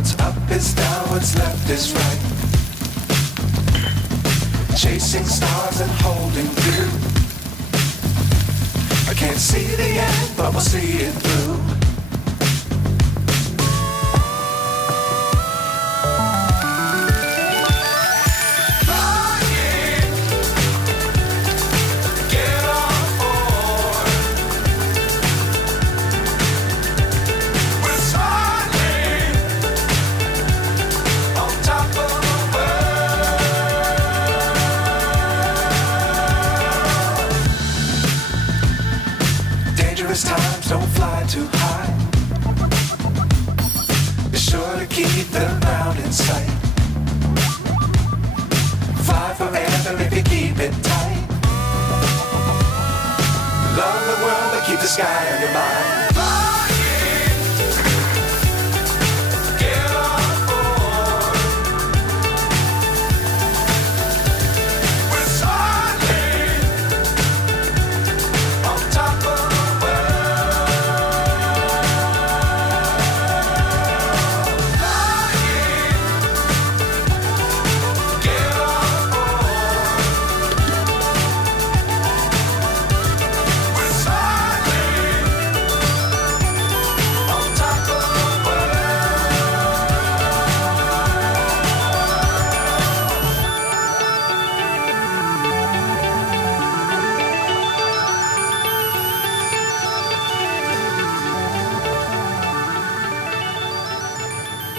What's up is down, what's left is right. Chasing stars and holding through. I can't see the end, but we'll see it through. Times don't fly too high. Be sure to keep the ground in sight. Fly forever if you keep it tight. Love the world but keep the sky on your mind.